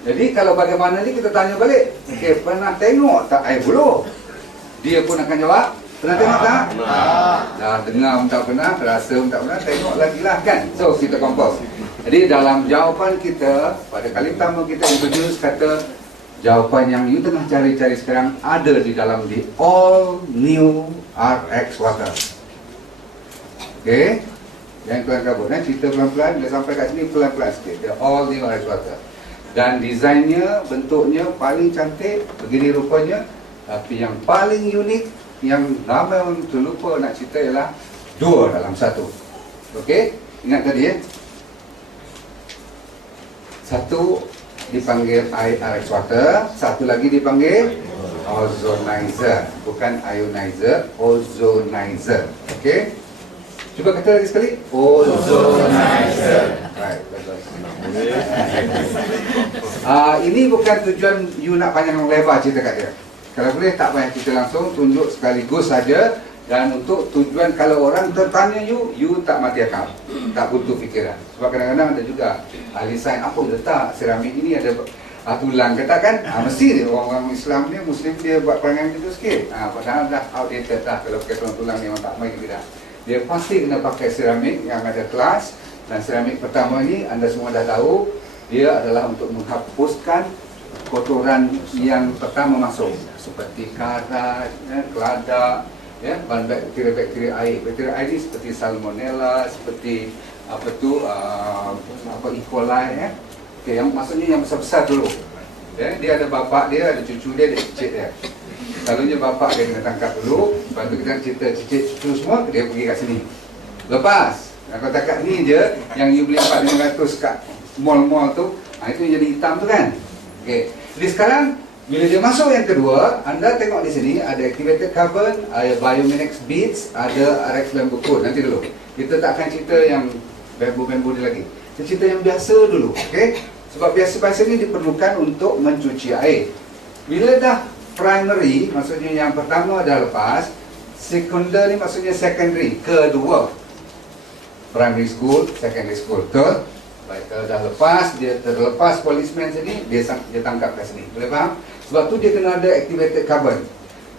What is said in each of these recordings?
Jadi kalau bagaimana ni kita tanya balik, okay, pernah tengok tak air buluh? Dia pun akan jawab, pernah tengok tak? Dah dengar pun tak pernah, rasa pun tak pernah, tengok lagi lah kan. So kita confirm. Jadi dalam jawapan kita, pada kali pertama kita introduce kata jawapan yang you tengah cari-cari sekarang ada di dalam the all new RX Water. Okay, yang keluar kabut, cerita pelan-pelan, bila sampai kat sini pelan-pelan sikit. The all new RX Water. Dan desainnya, bentuknya paling cantik, begini rupanya. Tapi yang paling unik, yang ramai orang terlupa nak cerita ialah dua dalam satu. Okey, ingat tadi ya. Satu dipanggil RX Water, satu lagi dipanggil ozonizer. Bukan ionizer, ozonizer. Okey, cuba kata lagi sekali, ozonizer. Right, bagus. Ini bukan tujuan you nak panjang lebar cerita kat dia. Kalau boleh tak payah cerita langsung, tunjuk sekaligus saja. Dan untuk tujuan kalau orang tertanya you tak mati akal, tak butuh fikiran. Sebab kadang-kadang ada juga ahli sains, apa letak seramik ini ada tulang katakan, mesti dia orang-orang Islam dia, Muslim dia buat perangai gitu sikit. Padahal dah outdated dah kalau pakai tulang memang tak main juga. Dia pasti kena pakai seramik yang ada kelas. Dan seramik pertama ni anda semua dah tahu, dia adalah untuk menghapuskan kotoran yang pertama masuk seperti karat, keladak, bahan bakteri-bakteri air. Bakteri air ni seperti salmonella, seperti E. coli, okay, yang maksudnya yang besar-besar dulu. Dia ada bapak dia, ada cucu dia, ada cicit dia. Selalunya bapak dia kena tangkap dulu, lepas tu kita cerita cicit cucu semua, dia pergi kat sini. Lepas kalau takat ni je yang you beli 400-500 kat mall-mall tu, itu jadi hitam tu kan. Okey. Jadi sekarang bila dia masuk yang kedua, anda tengok di sini ada activated carbon, ada Biominex beads, ada RX bamboo coat. Nanti dulu. Kita tak akan cerita yang bambu-bambu ni lagi. Kita cerita yang biasa dulu, okey? Sebab biasa-biasa ni diperlukan untuk mencuci air. Bila dah primary, maksudnya yang pertama dah lepas, secondary maksudnya secondary, kedua. Primary school, secondary school. Betul? Baik, kalau dah lepas, dia terlepas polismen sini, dia tangkap kat sini. Boleh faham? Sebab tu dia kena ada activated carbon.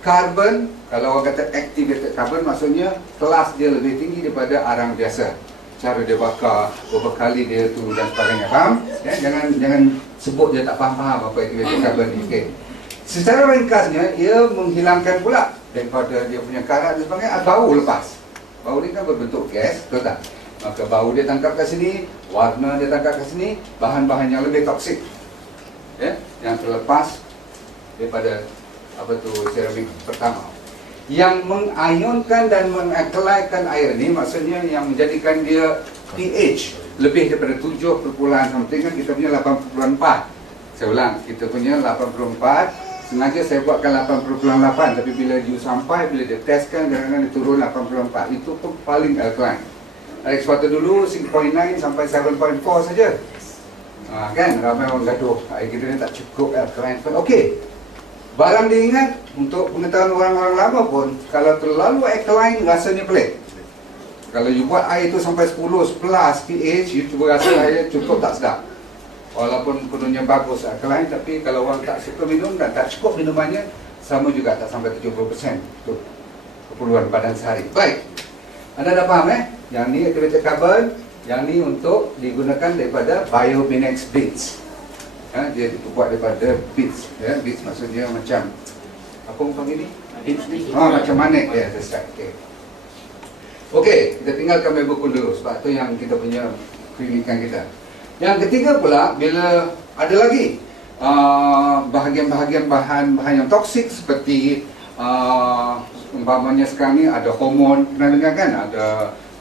Carbon, kalau orang kata activated carbon, maksudnya kelas dia lebih tinggi daripada arang biasa. Cara dia bakar, beberapa kali dia turun dan sebagainya. Faham? Jangan sebut dia tak faham apa activated carbon ni. Okay. Secara ringkasnya, ia menghilangkan pula daripada dia punya karat dan sebagainya, bau lepas. Bau ni kan berbentuk gas, betul tak? Maka bau dia tangkap kat sini, warna dia tangkap kat sini, bahan-bahan yang lebih toksik, yang terlepas daripada seramik pertama. Yang mengayonkan dan mengalkalaikan air ni, maksudnya yang menjadikan dia pH lebih daripada 7 perpuluhan something kan, kita punya 8.4. Saya ulang, kita punya 8.4. Sengaja saya buatkan 8.8, tapi bila you sampai, bila dia testkan, kadang-kadang dia turun 8.4. Itu pun paling alkaline. RX Water dulu 6.9 sampai 7.4 saja. Kan ramai orang gaduh air kita ni tak cukup alkaline pun. Okey. Barang dia ingat untuk pengetahuan orang-orang lama pun, kalau terlalu alkaline rasanya pelik. Kalau you buat air tu sampai 10, 11 pH, you cuba rasa air cukup tak sedap. Walaupun penuhnya bagus alkaline, tapi kalau orang tak suka minum dan tak cukup minumannya, sama juga tak sampai 70% tu keperluan badan sehari. Baik. Anda dah faham Yang ni activated carbon, yang ni untuk digunakan daripada Biominex beads. Dia dibuat daripada beads. Beads maksudnya macam apa orang panggil ni? Beads ni? Macam manik dia. Okey, kita tinggalkan bamboo cool dulu sebab tu yang kita punya klinikan kita. Yang ketiga pula, bila ada lagi bahagian-bahagian bahan yang toksik seperti umpamanya sekarang ni ada hormon, pernah dengar kan? Ada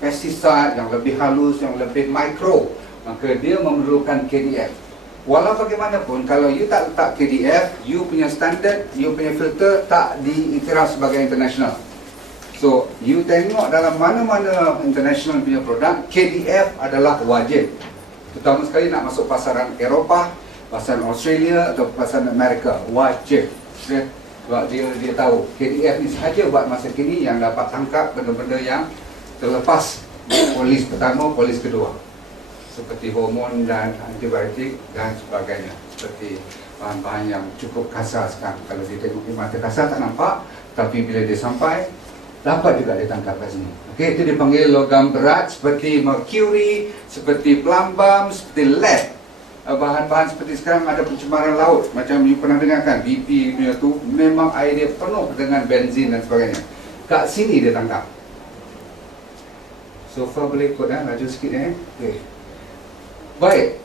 pesticide yang lebih halus, yang lebih mikro, maka dia memerlukan KDF. Walau bagaimanapun, kalau you tak letak KDF, you punya standard, you punya filter tak diiktiraf sebagai international. So, you tengok dalam mana-mana international punya produk, KDF adalah wajib. Terutama sekali nak masuk pasaran Eropah, pasaran Australia atau pasaran Amerika, wajib. Sebab dia tahu KDF ni sahaja buat masa kini yang dapat tangkap benda-benda yang terlepas polis pertama, polis kedua. seperti hormon dan antibiotik dan sebagainya, seperti bahan-bahan yang cukup kasar sekarang. Kalau dia tengok di mata kasar tak nampak, tapi bila dia sampai dapat juga dia tangkap kat sini. Okey, itu dipanggil logam berat seperti mercury, seperti plumbum, seperti lead. Bahan-bahan seperti sekarang ada pencemaran laut, macam you pernah dengar kan, BP punya tu memang air dia penuh dengan benzin dan sebagainya. Kat sini dia tangkap. So far boleh ikut laju sikit okey. Baik,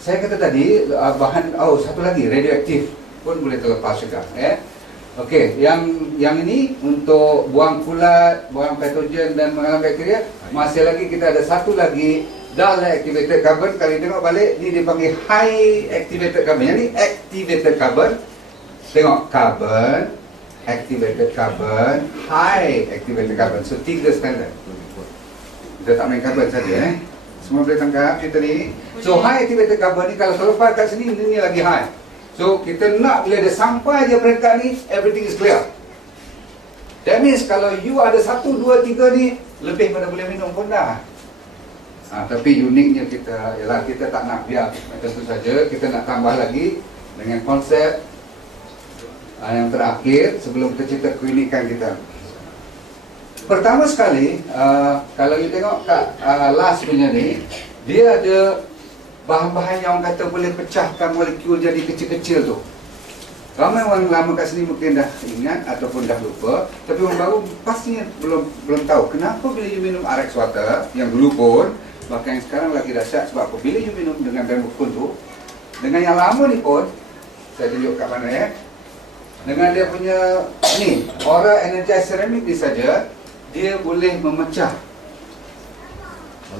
saya kata tadi bahan satu lagi radioaktif pun boleh terlepas juga okey, yang ini untuk buang kulat, buang patogen dan menghalang bakteria. Masih lagi kita ada satu lagi dull activated carbon. Kalau tengok balik ni dipanggil high activated carbon. Yang ni activated carbon. Tengok carbon, activated carbon, high activated carbon. So 3 standard. Kita tak main carbon saja semua boleh tangkap kita ni. So high activated carbon ni kalau terlepas kat sini, ni lagi high. So kita nak bila dia sampai je peringkat ni, everything is clear. That means kalau you ada 1, 2, 3 ni, lebih pada boleh minum pun dah. Tapi uniknya kita ialah kita tak nak biar macam tu saja. Kita nak tambah lagi dengan konsep yang terakhir sebelum kita cerita keunikan kita. Pertama sekali, kalau you tengok kat last punya ni, dia ada bahan-bahan yang orang kata boleh pecahkan molekul jadi kecil-kecil tu. Ramai orang lama kat sini mungkin dah ingat ataupun dah lupa, tapi orang baru pastinya belum tahu kenapa bila you minum RX water yang dulu pun, bahkan yang sekarang lagi dahsyat. Sebab apa? Bila you minum dengan Bambukun tu, dengan yang lama ni pun, saya tunjuk kat mana dengan dia punya ni Aura Energize Ceramic ni saja, dia boleh memecah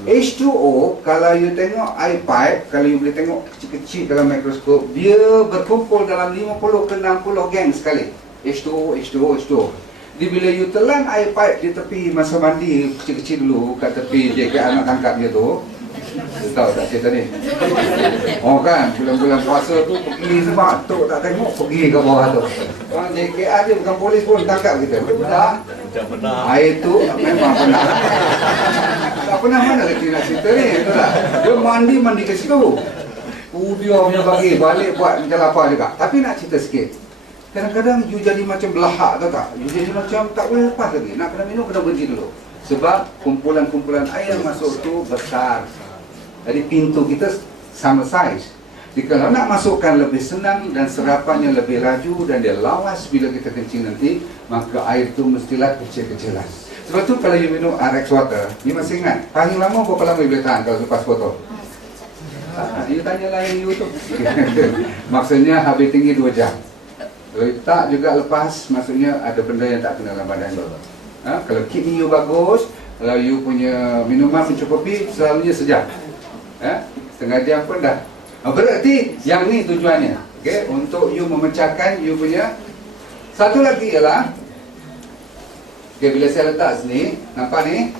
H2O. Kalau you tengok air pipe, kalau you boleh tengok kecil-kecil dalam mikroskop, dia berkumpul dalam 50 ke 60 geng sekali. H2O, H2O, H2O. Jadi bila you telan air pipe di tepi masa mandi kecil-kecil dulu, kat tepi JKR nak tangkap dia tu, you tahu tak cerita ni? Oh kan, bulan-bulan puasa tu pergi sebab tok tak tengok, pergi ke bawah tu. Orang JKR dia bukan polis pun tangkap kita. Dah, air tu memang pernah. Tak pernah mana lagi nak cerita ni, betul tak? Dia mandi ke situ. Dia punya bagi balik buat macam lapar juga. Tapi nak cerita sikit. Kadang-kadang you jadi macam belahak, tahu tak? You jadi macam tak boleh lepas lagi. Nak kena minum, kena berhenti dulu. Sebab kumpulan-kumpulan air yang masuk tu besar. Jadi pintu kita sama saiz. Jadi kalau nak masukkan lebih senang dan serapannya lebih laju dan dia lawas bila kita kencing nanti, maka air tu mestilah kecil-kecilan. Sebab tu kalau you minum RX water, you masih ingat, paling lama berapa lama you boleh tahan kalau lepas botol? You tanya lain you tu. Maksudnya habis tinggi 2 jam. Kalau tak juga lepas, maksudnya ada benda yang tak kena dalam badan you. Kalau kidney you bagus, kalau you punya minuman mencukupi, selalunya sejam. Setengah jam pun dah. Berarti yang ni tujuannya, untuk you memecahkan you punya. Satu lagi ialah, bila saya letak sini, nampak ni,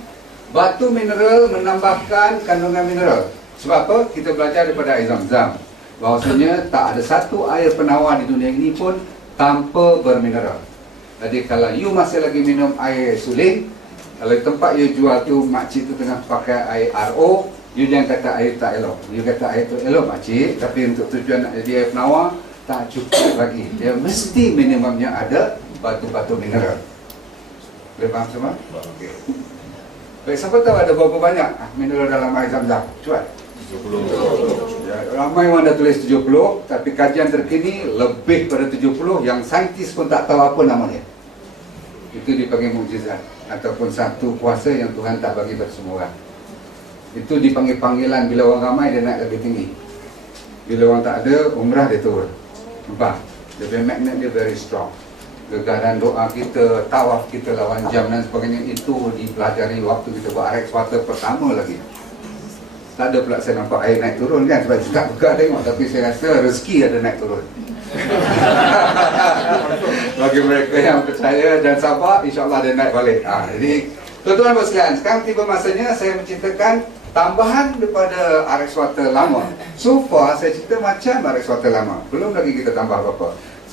batu mineral menambahkan kandungan mineral. Sebab apa? Kita belajar daripada air Zam-Zam, bahawasanya tak ada satu air penawar di dunia ini pun tanpa bermineral. Jadi kalau you masih lagi minum air suling, kalau tempat you jual tu makcik tu tengah pakai air RO, you jangan kata air tak elok. You kata air tu elok makcik, tapi untuk tujuan nak jadi air penawar tak cukup lagi. Dia mesti minimumnya ada batu-batu mineral. Boleh faham semua? Okey. Baik, siapa tahu ada berapa banyak mineral dalam air Zam-Zam? Cuat. 70. Ya, ramai orang dah tulis 70, tapi kajian terkini lebih pada 70 yang saintis pun tak tahu apa nama dia. Itu dipanggil mukjizat ataupun satu kuasa yang Tuhan tak bagi pada semua orang. Itu dipanggil panggilan. Bila orang ramai dia naik lebih tinggi. Bila orang tak ada, umrah dia turun. Nampak? Dia punya magnet dia very strong. Gegaran doa kita, tawaf kita lawan jam dan sebagainya, itu dipelajari waktu kita buat RX water pertama lagi. Tak ada pula saya nampak air naik turun kan, sebab saya tak buka tengok. Tapi saya rasa rezeki ada naik turun. Bagi mereka yang percaya dan sabar, insyaAllah dia naik balik. Jadi tuan-tuan dan sekalian, sekarang tiba masanya saya menceritakan tambahan daripada RX water lama. So far saya cerita macam RX water lama, belum lagi kita tambah apa-apa.